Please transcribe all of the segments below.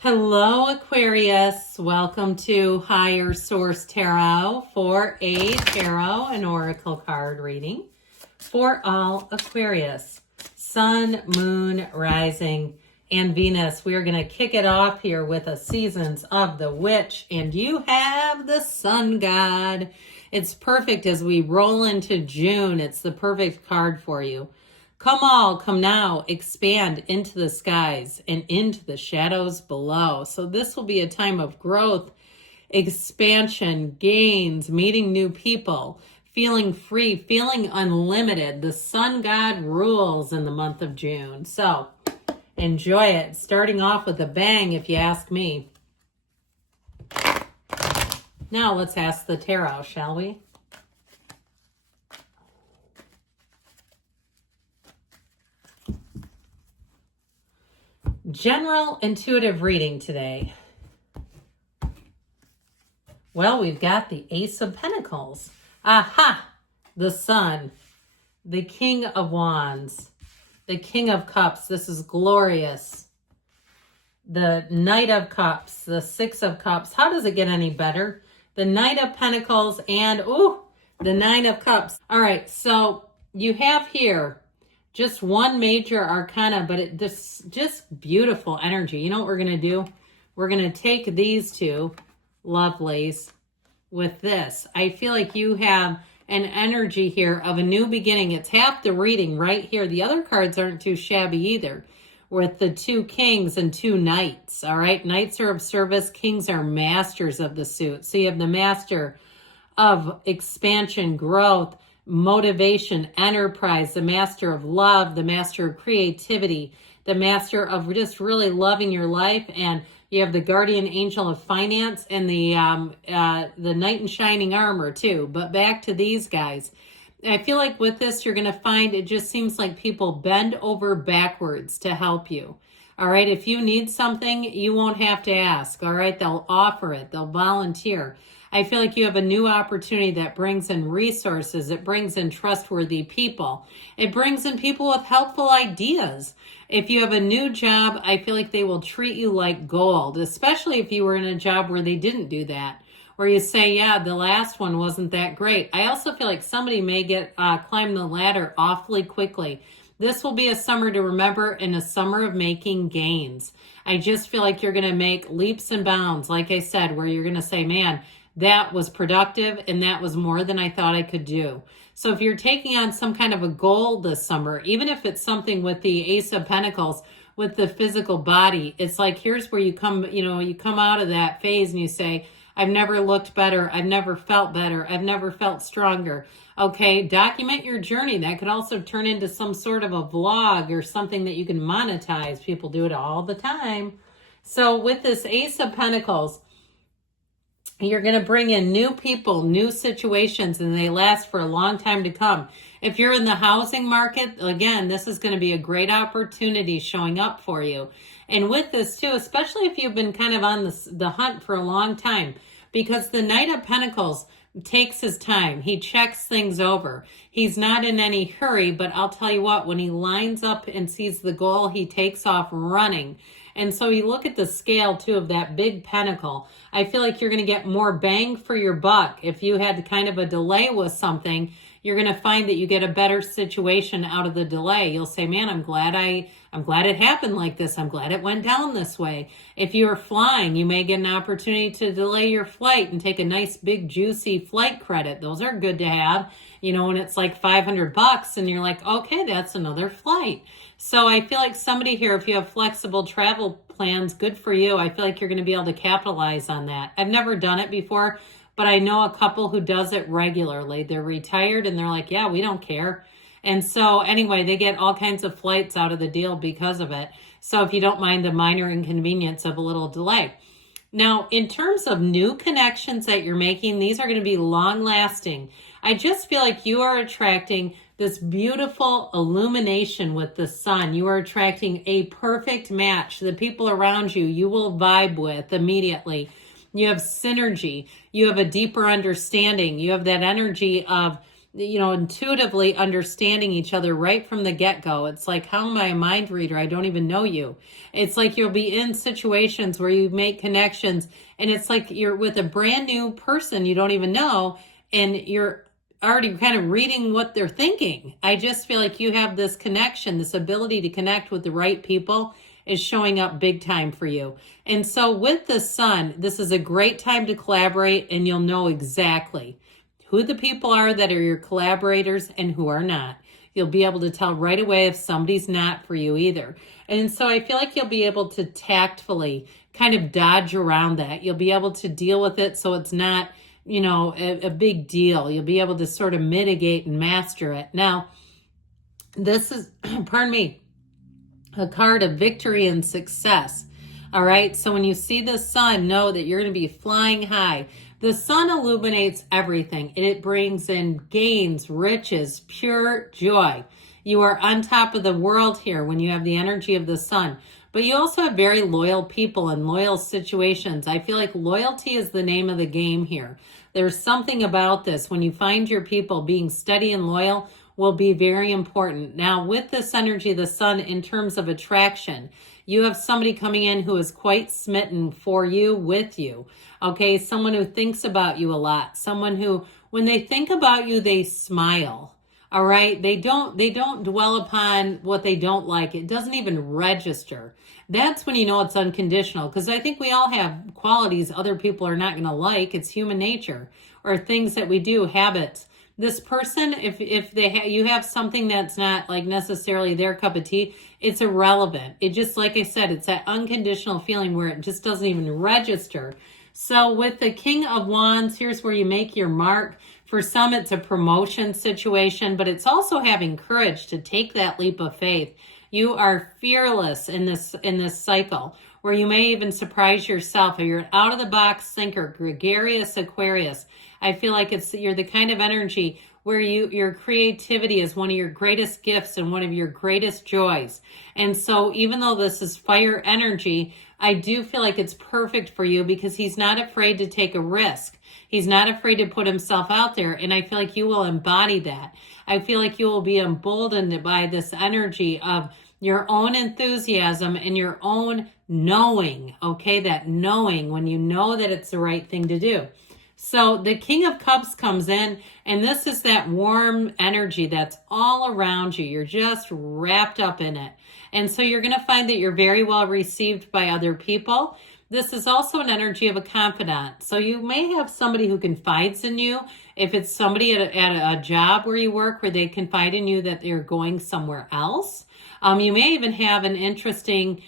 Hello, Aquarius. Welcome to Higher Source Tarot for a tarot and oracle card reading for all Aquarius. Sun, Moon, Rising, and Venus. We are going to kick it off here with a Seasons of the Witch, and you have the Sun God. It's perfect as we roll into June. It's the perfect card for you. Come all, come now, expand into the skies and into the shadows below. So this will be a time of growth, expansion, gains, meeting new people, feeling free, feeling unlimited. The Sun God rules in the month of June. So enjoy it. Starting off with a bang, if you ask me. Now let's ask the tarot, shall we? General intuitive reading today. Well, we've got the Ace of Pentacles. Aha! The Sun, the King of Wands, the King of Cups. This is glorious. The Knight of Cups, the Six of Cups. How does it get any better? The Knight of Pentacles and, the Nine of Cups. All right, so you have here just one major arcana, but it just beautiful energy. You know what we're going to do? We're going to take these two lovelies with this. I feel like you have an energy here of a new beginning. It's half the reading right here. The other cards aren't too shabby either, with the two kings and two knights. All right, knights are of service. Kings are masters of the suit. So you have the master of expansion, growth, motivation, enterprise, the master of love, the master of creativity, the master of just really loving your life. And you have the guardian angel of finance and the knight in shining armor too. But back to these guys. I feel like with this, you're going to find it just seems like people bend over backwards to help you. All right. If you need something, you won't have to ask. All right. They'll offer it. They'll volunteer. I feel like you have a new opportunity that brings in resources. It brings in trustworthy people. It brings in people with helpful ideas. If you have a new job, I feel like they will treat you like gold, especially if you were in a job where they didn't do that, where you say, yeah, the last one wasn't that great. I also feel like somebody may climb the ladder awfully quickly. This will be a summer to remember and a summer of making gains. I just feel like you're going to make leaps and bounds, like I said, where you're going to say, man, that was productive and that was more than I thought I could do. So if you're taking on some kind of a goal this summer, even if it's something with the Ace of Pentacles, with the physical body, it's like, here's where you come out of that phase and you say, I've never looked better. I've never felt better. I've never felt stronger. Okay, document your journey. That could also turn into some sort of a vlog or something that you can monetize. People do it all the time. So with this Ace of Pentacles, you're going to bring in new people, new situations, and they last for a long time to come. If you're in the housing market, again, this is going to be a great opportunity showing up for you. And with this too, especially if you've been kind of on the hunt for a long time, because the Knight of Pentacles takes his time. He checks things over. He's not in any hurry, but I'll tell you what, when he lines up and sees the goal, he takes off running. And so you look at the scale too of that big pentacle. I feel like you're going to get more bang for your buck. If you had kind of a delay with something, you're going to find that you get a better situation out of the delay. You'll say, man, I'm glad it happened like this. I'm glad it went down this way. If you're flying, you may get an opportunity to delay your flight and take a nice big juicy flight credit. Those are good to have, when it's like $500 and you're like, okay, that's another flight. So I feel like somebody here, if you have flexible travel plans, good for you. I feel like you're going to be able to capitalize on that. I've never done it before, but I know a couple who does it regularly. They're retired and they're like, yeah, we don't care. And so anyway, they get all kinds of flights out of the deal because of it. So if you don't mind the minor inconvenience of a little delay. Now, in terms of new connections that you're making, these are going to be long lasting. I just feel like you are attracting this beautiful illumination with the sun. You are attracting a perfect match. The people around you, you will vibe with immediately. You have synergy. You have a deeper understanding. You have that energy of intuitively understanding each other right from the get-go. It's like, how am I a mind reader? I don't even know you. It's like you'll be in situations where you make connections, and it's like you're with a brand new person you don't even know, and you're already kind of reading what they're thinking. I just feel like you have this connection, this ability to connect with the right people is showing up big time for you. And so with the Sun, this is a great time to collaborate, and you'll know exactly who the people are that are your collaborators and who are not. You'll be able to tell right away if somebody's not for you either. And so I feel like you'll be able to tactfully kind of dodge around that. You'll be able to deal with it so it's not, a big deal. You'll be able to sort of mitigate and master it. Now, this is, pardon me, a card of victory and success. All right. So when you see the Sun, know that you're going to be flying high. The Sun illuminates everything. It brings in gains, riches, pure joy. You are on top of the world here when you have the energy of the Sun. But you also have very loyal people and loyal situations. I feel like loyalty is the name of the game here. There's something about this. When you find your people, being steady and loyal will be very important. Now, with this energy of the Sun, in terms of attraction, you have somebody coming in who is quite smitten for you, with you. Okay, someone who thinks about you a lot. Someone who, when they think about you, they smile. All right, they don't dwell upon what they don't like. It doesn't even register. That's when you know it's unconditional, because I think we all have qualities other people are not going to like. It's human nature, or things that we do, habits. This person, if you have something that's not like necessarily their cup of tea, it's irrelevant. It just, like I said, it's that unconditional feeling where it just doesn't even register. So with the King of Wands, here's where you make your mark. For some, it's a promotion situation, but it's also having courage to take that leap of faith. You are fearless in this cycle, where you may even surprise yourself. You're an out-of-the-box thinker, gregarious Aquarius. I feel like you're the kind of energy where your creativity is one of your greatest gifts and one of your greatest joys. And so even though this is fire energy, I do feel like it's perfect for you, because he's not afraid to take a risk. He's not afraid to put himself out there. And I feel like you will embody that. I feel like you will be emboldened by this energy of your own enthusiasm and your own knowing. Okay, that knowing, when you know that it's the right thing to do. So the King of Cups comes in, and this is that warm energy that's all around you. You're just wrapped up in it. And so you're going to find that you're very well received by other people. This is also an energy of a confidant. So you may have somebody who confides in you. If it's somebody at a job where you work, where they confide in you that they're going somewhere else. You may even have an interesting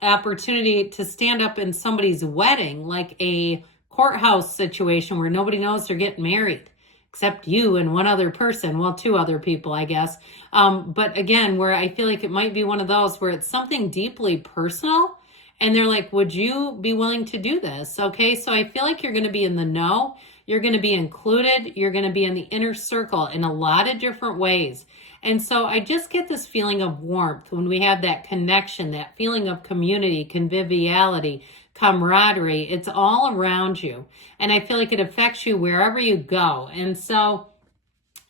opportunity to stand up in somebody's wedding, like a courthouse situation where nobody knows they're getting married except you and one other person. Well, two other people, I guess. But again, where I feel like it might be one of those where it's something deeply personal, and they're like, would you be willing to do this? Okay, so I feel like you're going to be in the know. You're going to be included. You're going to be in the inner circle in a lot of different ways. And so I just get this feeling of warmth when we have that connection, that feeling of community, conviviality, camaraderie. It's all around you. And I feel like it affects you wherever you go. And so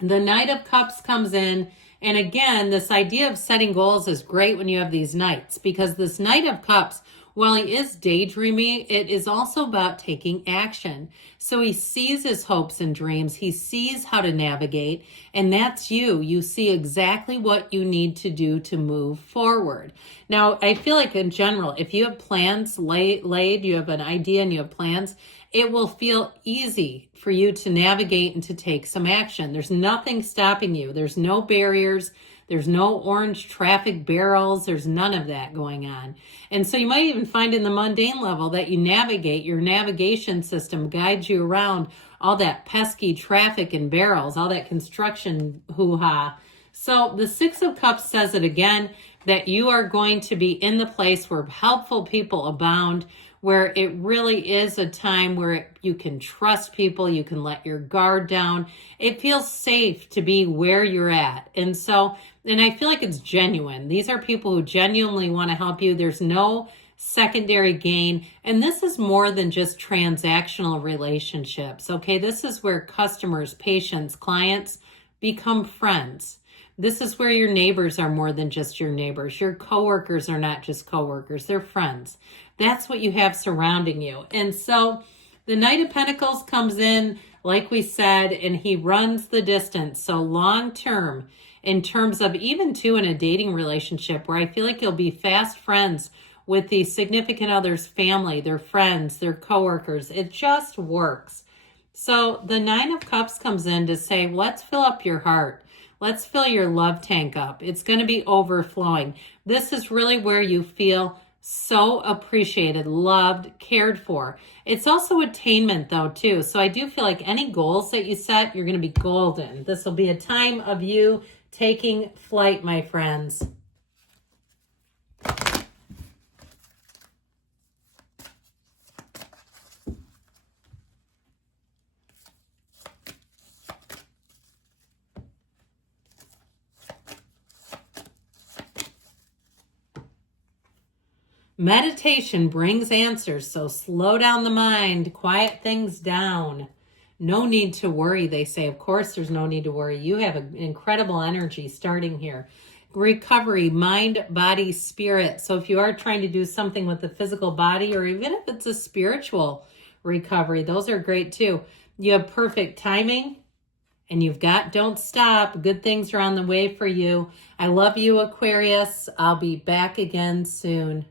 the Knight of Cups comes in. And again, this idea of setting goals is great when you have these knights, because this Knight of Cups, while he is daydreamy, it is also about taking action. So he sees his hopes and dreams. He sees how to navigate, and that's you. You see exactly what you need to do to move forward. Now, I feel like in general, if you have plans laid, you have an idea and you have plans, it will feel easy for you to navigate and to take some action. There's nothing stopping you. There's no barriers. There's no orange traffic barrels. There's none of that going on. And so you might even find in the mundane level that you navigate, your navigation system guides you around all that pesky traffic and barrels, all that construction hoo-ha. So the Six of Cups says it again, that you are going to be in the place where helpful people abound, where it really is a time where you can trust people, you can let your guard down. It feels safe to be where you're at. And I feel like it's genuine. These are people who genuinely want to help you. There's no secondary gain. And this is more than just transactional relationships, okay? This is where customers, patients, clients, become friends. This is where your neighbors are more than just your neighbors. Your coworkers are not just coworkers, they're friends. That's what you have surrounding you. And so the Knight of Pentacles comes in, like we said, and he runs the distance. So long term, in terms of even too in a dating relationship, where I feel like you'll be fast friends with the significant other's family, their friends, their coworkers. It just works. So the Nine of Cups comes in to say, let's fill up your heart. Let's fill your love tank up. It's going to be overflowing. This is really where you feel so appreciated, loved, cared for. It's also attainment though too. So I do feel like any goals that you set, you're going to be golden. This will be a time of you taking flight, my friends. Meditation brings answers, so slow down the mind, quiet things down. No need to worry, they say. Of course, there's no need to worry. You have an incredible energy starting here. Recovery, mind, body, spirit. So if you are trying to do something with the physical body, or even if it's a spiritual recovery, those are great too. You have perfect timing. And you've got don't stop. Good things are on the way for you. I love you, Aquarius. I'll be back again soon.